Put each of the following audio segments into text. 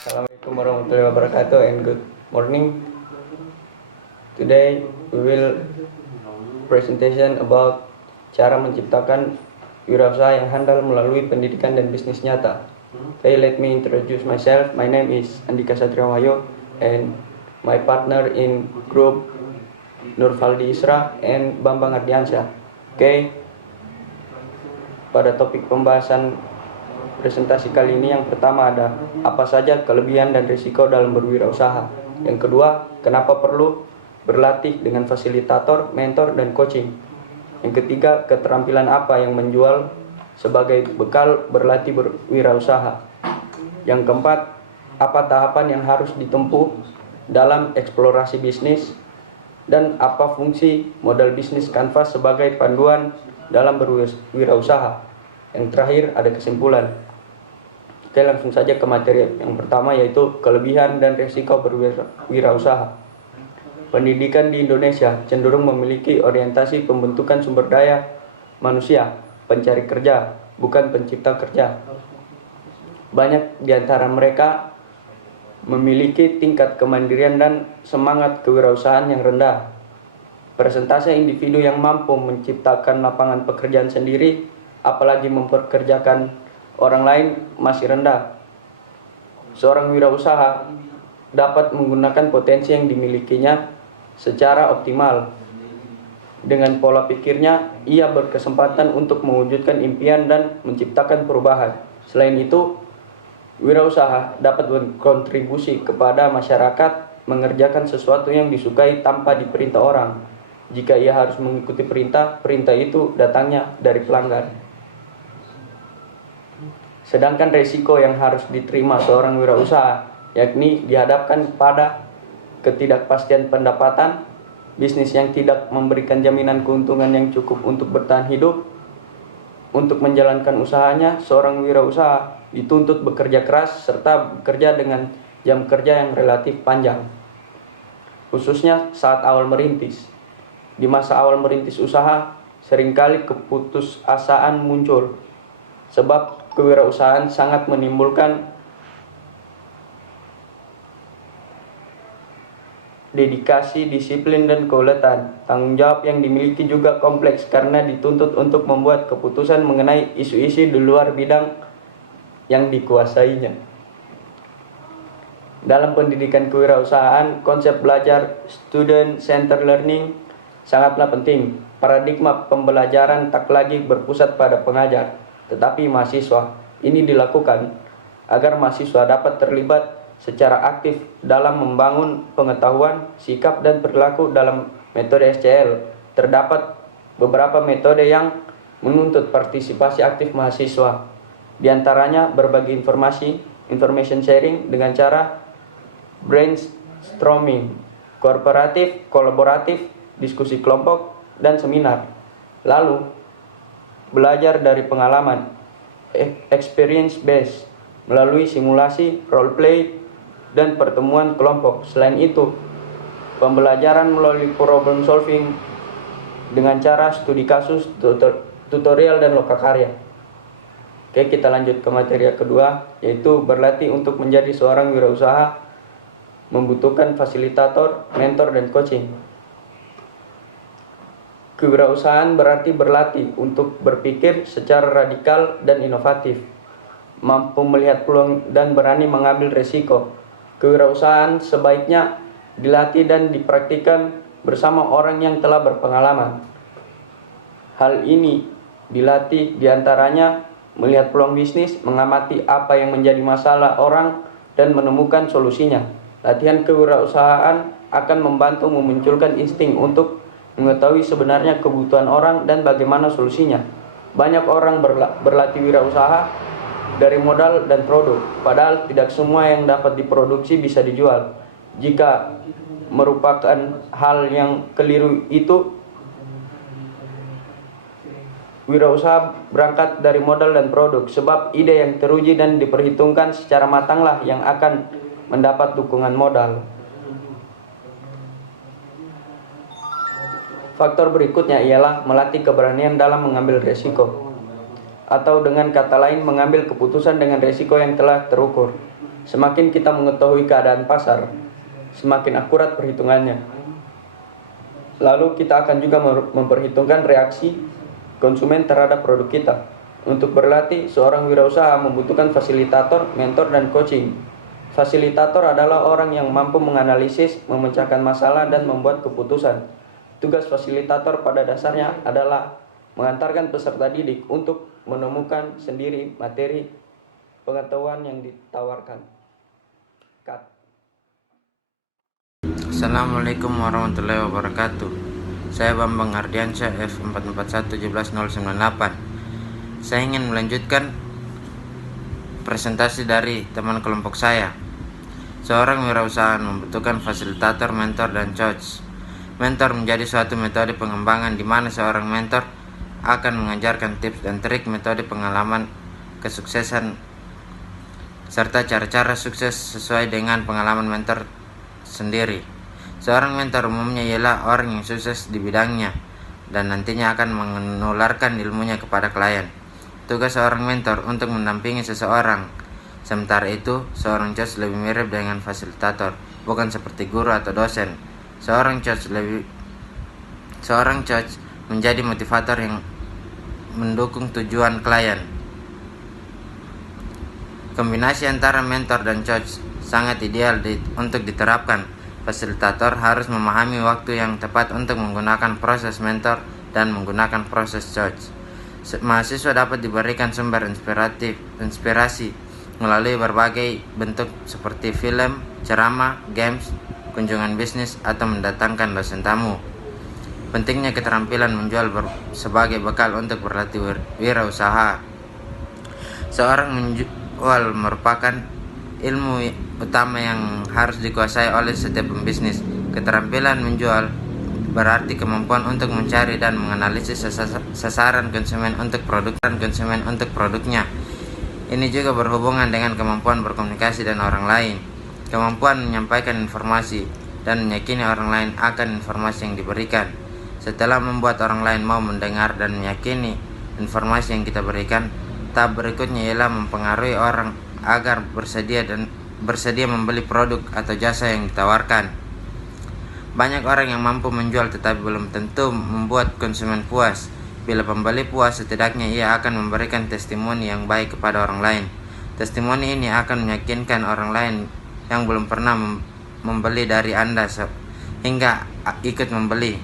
Assalamualaikum warahmatullahi wabarakatuh and good morning. Today we will presentation about cara menciptakan wirausaha yang handal melalui pendidikan dan bisnis nyata. Okay, let me introduce myself. My name is Andika Satriawahyo and my partner in group Nurfaldi Isra and Bambang Ardiansyah. Okay, pada topik pembahasan presentasi kali ini yang pertama ada apa saja kelebihan dan risiko dalam berwirausaha. Yang kedua, kenapa perlu berlatih dengan fasilitator, mentor, dan coaching. Yang ketiga, keterampilan apa yang menjual sebagai bekal berlatih berwirausaha. Yang keempat, apa tahapan yang harus ditempuh dalam eksplorasi bisnis dan apa fungsi modal bisnis kanvas sebagai panduan dalam berwirausaha. Yang terakhir ada kesimpulan. Oke, langsung saja ke materi yang pertama, yaitu kelebihan dan risiko berwirausaha. Pendidikan di Indonesia cenderung memiliki orientasi pembentukan sumber daya manusia, pencari kerja, bukan pencipta kerja. Banyak di antara mereka memiliki tingkat kemandirian dan semangat kewirausahaan yang rendah. Persentase individu yang mampu menciptakan lapangan pekerjaan sendiri, apalagi mempekerjakan orang lain, masih rendah. Seorang wirausaha dapat menggunakan potensi yang dimilikinya secara optimal. Dengan pola pikirnya, ia berkesempatan untuk mewujudkan impian dan menciptakan perubahan. Selain itu, wirausaha dapat berkontribusi kepada masyarakat, mengerjakan sesuatu yang disukai tanpa diperintah orang. Jika ia harus mengikuti perintah, perintah itu datangnya dari pelanggan. Sedangkan resiko yang harus diterima seorang wirausaha yakni dihadapkan pada ketidakpastian pendapatan, bisnis yang tidak memberikan jaminan keuntungan yang cukup untuk bertahan hidup. Untuk menjalankan usahanya, seorang wirausaha dituntut bekerja keras serta bekerja dengan jam kerja yang relatif panjang, khususnya saat awal merintis. Di masa awal merintis usaha, seringkali keputusasaan muncul, sebab kewirausahaan sangat menimbulkan dedikasi, disiplin, dan keuletan. Tanggung jawab yang dimiliki juga kompleks karena dituntut untuk membuat keputusan mengenai isu-isu di luar bidang yang dikuasainya. Dalam pendidikan kewirausahaan, konsep belajar student-centered learning sangatlah penting. Paradigma pembelajaran tak lagi berpusat pada pengajar, tetapi mahasiswa. Ini dilakukan agar mahasiswa dapat terlibat secara aktif dalam membangun pengetahuan, sikap, dan perilaku dalam metode SCL. Terdapat beberapa metode yang menuntut partisipasi aktif mahasiswa. Di antaranya berbagi informasi, information sharing dengan cara brainstorming, kooperatif, kolaboratif, diskusi kelompok, dan seminar. Lalu, belajar dari pengalaman, experience based, melalui simulasi, role play, dan pertemuan kelompok. Selain itu, pembelajaran melalui problem solving dengan cara studi kasus, tutorial, dan lokakarya. Oke, kita lanjut ke materi yang kedua, yaitu berlatih untuk menjadi seorang wirausaha membutuhkan fasilitator, mentor, dan coaching. Kewirausahaan berarti berlatih untuk berpikir secara radikal dan inovatif, mampu melihat peluang dan berani mengambil risiko. Kewirausahaan sebaiknya dilatih dan dipraktikkan bersama orang yang telah berpengalaman. Hal ini dilatih diantaranya melihat peluang bisnis, mengamati apa yang menjadi masalah orang, dan menemukan solusinya. Latihan kewirausahaan akan membantu memunculkan insting untuk mengetahui sebenarnya kebutuhan orang dan bagaimana solusinya. Banyak orang berlatih wirausaha dari modal dan produk, padahal tidak semua yang dapat diproduksi bisa dijual. Jika merupakan hal yang keliru itu, wirausaha berangkat dari modal dan produk, sebab ide yang teruji dan diperhitungkan secara matanglah yang akan mendapat dukungan modal. Faktor berikutnya ialah melatih keberanian dalam mengambil risiko, atau dengan kata lain mengambil keputusan dengan risiko yang telah terukur. Semakin kita mengetahui keadaan pasar, semakin akurat perhitungannya. Lalu kita akan juga memperhitungkan reaksi konsumen terhadap produk kita. Untuk berlatih, seorang wirausaha membutuhkan fasilitator, mentor, dan coaching. Fasilitator adalah orang yang mampu menganalisis, memecahkan masalah, dan membuat keputusan. Tugas fasilitator pada dasarnya adalah mengantarkan peserta didik untuk menemukan sendiri materi pengetahuan yang ditawarkan. Cut. Assalamualaikum warahmatullahi wabarakatuh. Saya Bambang Ardiansyah, F44117098. Saya ingin melanjutkan presentasi dari teman kelompok saya. Seorang wirausaha membutuhkan fasilitator, mentor, dan coach. Mentor menjadi suatu metode pengembangan di mana seorang mentor akan mengajarkan tips dan trik metode pengalaman kesuksesan serta cara-cara sukses sesuai dengan pengalaman mentor sendiri. Seorang mentor umumnya ialah orang yang sukses di bidangnya dan nantinya akan menularkan ilmunya kepada klien. Tugas seorang mentor untuk mendampingi seseorang. Sementara itu, seorang coach lebih mirip dengan fasilitator, bukan seperti guru atau dosen. Seorang coach menjadi motivator yang mendukung tujuan klien. Kombinasi antara mentor dan coach sangat ideal untuk diterapkan. Fasilitator harus memahami waktu yang tepat untuk menggunakan proses mentor dan menggunakan proses coach. Mahasiswa dapat diberikan sumber inspirasi melalui berbagai bentuk seperti film, ceramah, games, kunjungan bisnis, atau mendatangkan dosen tamu. Pentingnya keterampilan menjual sebagai bekal untuk berlatih wirausaha. Seorang menjual merupakan ilmu utama yang harus dikuasai oleh setiap pembisnis. Keterampilan menjual berarti kemampuan untuk mencari dan menganalisis sasaran konsumen untuk produknya. Ini juga berhubungan dengan kemampuan berkomunikasi dengan orang lain, kemampuan menyampaikan informasi, dan meyakini orang lain akan informasi yang diberikan. Setelah membuat orang lain mau mendengar dan meyakini informasi yang kita berikan, tahap berikutnya ialah mempengaruhi orang agar bersedia membeli produk atau jasa yang ditawarkan. Banyak orang yang mampu menjual tetapi belum tentu membuat konsumen puas. Bila pembeli puas, setidaknya ia akan memberikan testimoni yang baik kepada orang lain. Testimoni ini akan meyakinkan orang lain yang belum pernah membeli dari Anda hingga ikut membeli.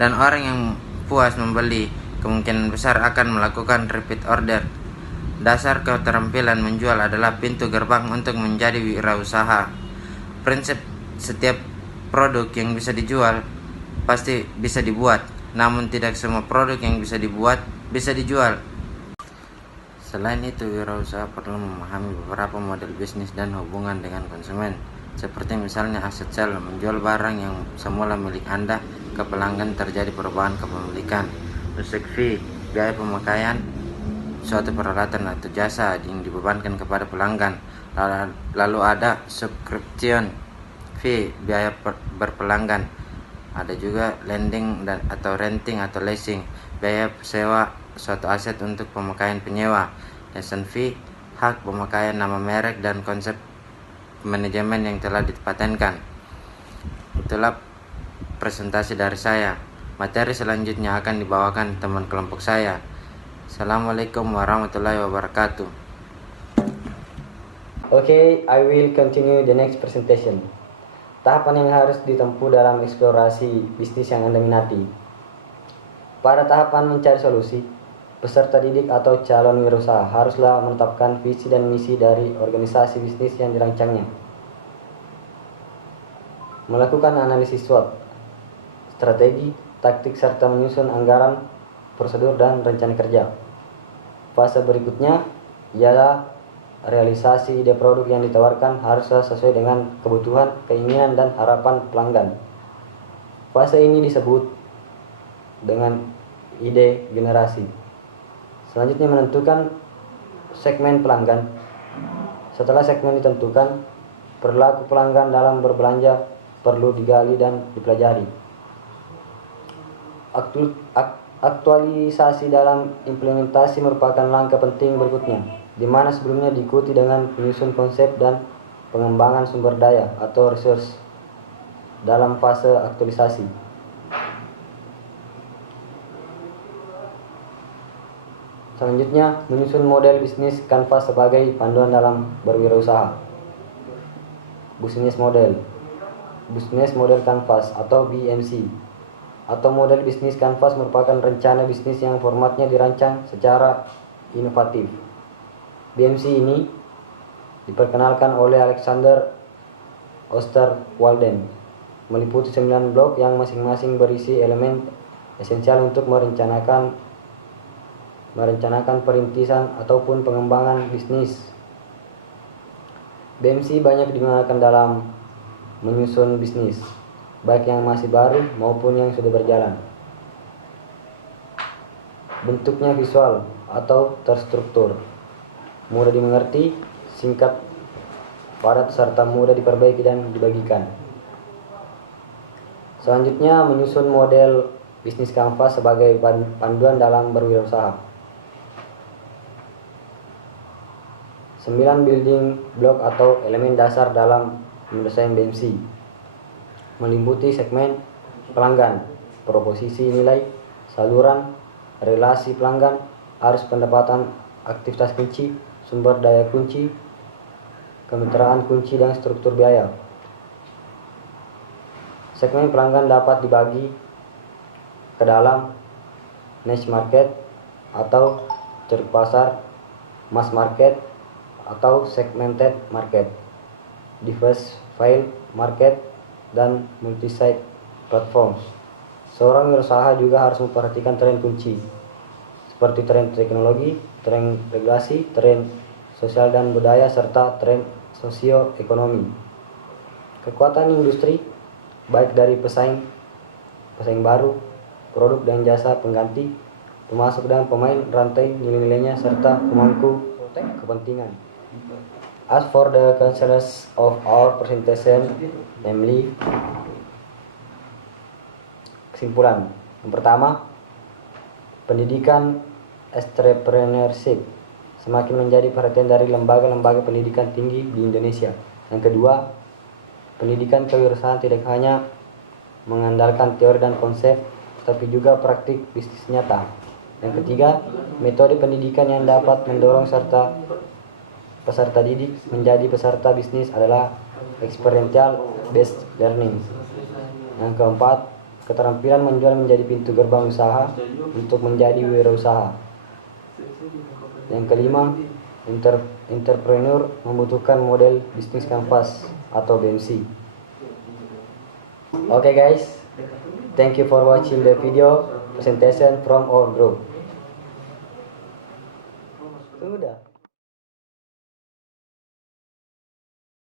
Dan orang yang puas membeli kemungkinan besar akan melakukan repeat order. Dasar keterampilan menjual adalah pintu gerbang untuk menjadi wirausaha. Prinsip setiap produk yang bisa dijual pasti bisa dibuat, namun tidak semua produk yang bisa dibuat bisa dijual. Selain itu, wirausaha perlu memahami beberapa model bisnis dan hubungan dengan konsumen, seperti misalnya asset sale, menjual barang yang semula milik Anda ke pelanggan, terjadi perubahan kepemilikan. Usage fee, biaya pemakaian suatu peralatan atau jasa yang dibebankan kepada pelanggan. Lalu ada subscription fee, biaya berpelanggan. Ada juga lending atau renting atau leasing, biaya sewa suatu aset untuk pemakaian penyewa. License fee, hak pemakaian nama merek dan konsep manajemen yang telah dipatenkan. Itulah presentasi dari saya. Materi selanjutnya akan dibawakan teman kelompok saya. Assalamualaikum warahmatullahi wabarakatuh. Okay, I will continue the next presentation. Tahapan yang harus ditempuh dalam eksplorasi bisnis yang Anda minati. Pada tahapan mencari solusi, peserta didik atau calon wirausaha haruslah menetapkan visi dan misi dari organisasi bisnis yang dirancangnya. Melakukan analisis SWOT, strategi, taktik, serta menyusun anggaran, prosedur, dan rencana kerja. Fase berikutnya ialah realisasi ide produk yang ditawarkan haruslah sesuai dengan kebutuhan, keinginan, dan harapan pelanggan. Fase ini disebut dengan ide generasi. Selanjutnya menentukan segmen pelanggan. Setelah segmen ditentukan, perilaku pelanggan dalam berbelanja perlu digali dan dipelajari. Aktualisasi dalam implementasi merupakan langkah penting berikutnya. di mana sebelumnya diikuti dengan penyusun konsep dan pengembangan sumber daya atau resource dalam fase aktualisasi. Selanjutnya, menyusun model bisnis kanvas sebagai panduan dalam berwirausaha. Business model kanvas atau BMC atau model bisnis kanvas merupakan rencana bisnis yang formatnya dirancang secara inovatif. BMC ini diperkenalkan oleh Alexander Osterwalder, meliputi 9 blok yang masing-masing berisi elemen esensial untuk merencanakan perintisan ataupun pengembangan bisnis. BMC banyak digunakan dalam menyusun bisnis, baik yang masih baru maupun yang sudah berjalan. Bentuknya visual atau terstruktur, mudah dimengerti, singkat, padat, serta mudah diperbaiki dan dibagikan. Selanjutnya, menyusun model bisnis kanvas sebagai panduan dalam berwirausaha. 9 building block atau elemen dasar dalam mendesain BMC meliputi segmen pelanggan, proposisi nilai, saluran, relasi pelanggan, arus pendapatan, aktivitas kunci, sumber daya kunci, kemitraan kunci, dan struktur biaya. Segmen pelanggan dapat dibagi ke dalam niche market atau ceruk pasar, mass market atau segmented market, diversified market, dan multi-site platforms. Seorang wirausaha juga harus memperhatikan tren kunci seperti tren teknologi, tren regulasi, tren sosial dan budaya, serta tren sosioekonomi. Kekuatan industri baik dari pesaing baru, produk dan jasa pengganti, termasuk dan pemain rantai nilai-nilainya serta pemangku kepentingan. As for the concerns of our presentation, namely kesimpulan. Yang pertama, pendidikan entrepreneurship semakin menjadi perhatian dari lembaga-lembaga pendidikan tinggi di Indonesia. Yang kedua, pendidikan kewirausahaan tidak hanya mengandalkan teori dan konsep, tapi juga praktik bisnis nyata. Yang ketiga, metode pendidikan yang dapat mendorong peserta didik menjadi peserta bisnis adalah experiential based learning. Yang keempat, keterampilan menjual menjadi pintu gerbang usaha untuk menjadi wirausaha. Yang kelima, entrepreneur membutuhkan model bisnis kanvas atau BMC. Okay guys, thank you for watching the video presentation from our group. Sudah.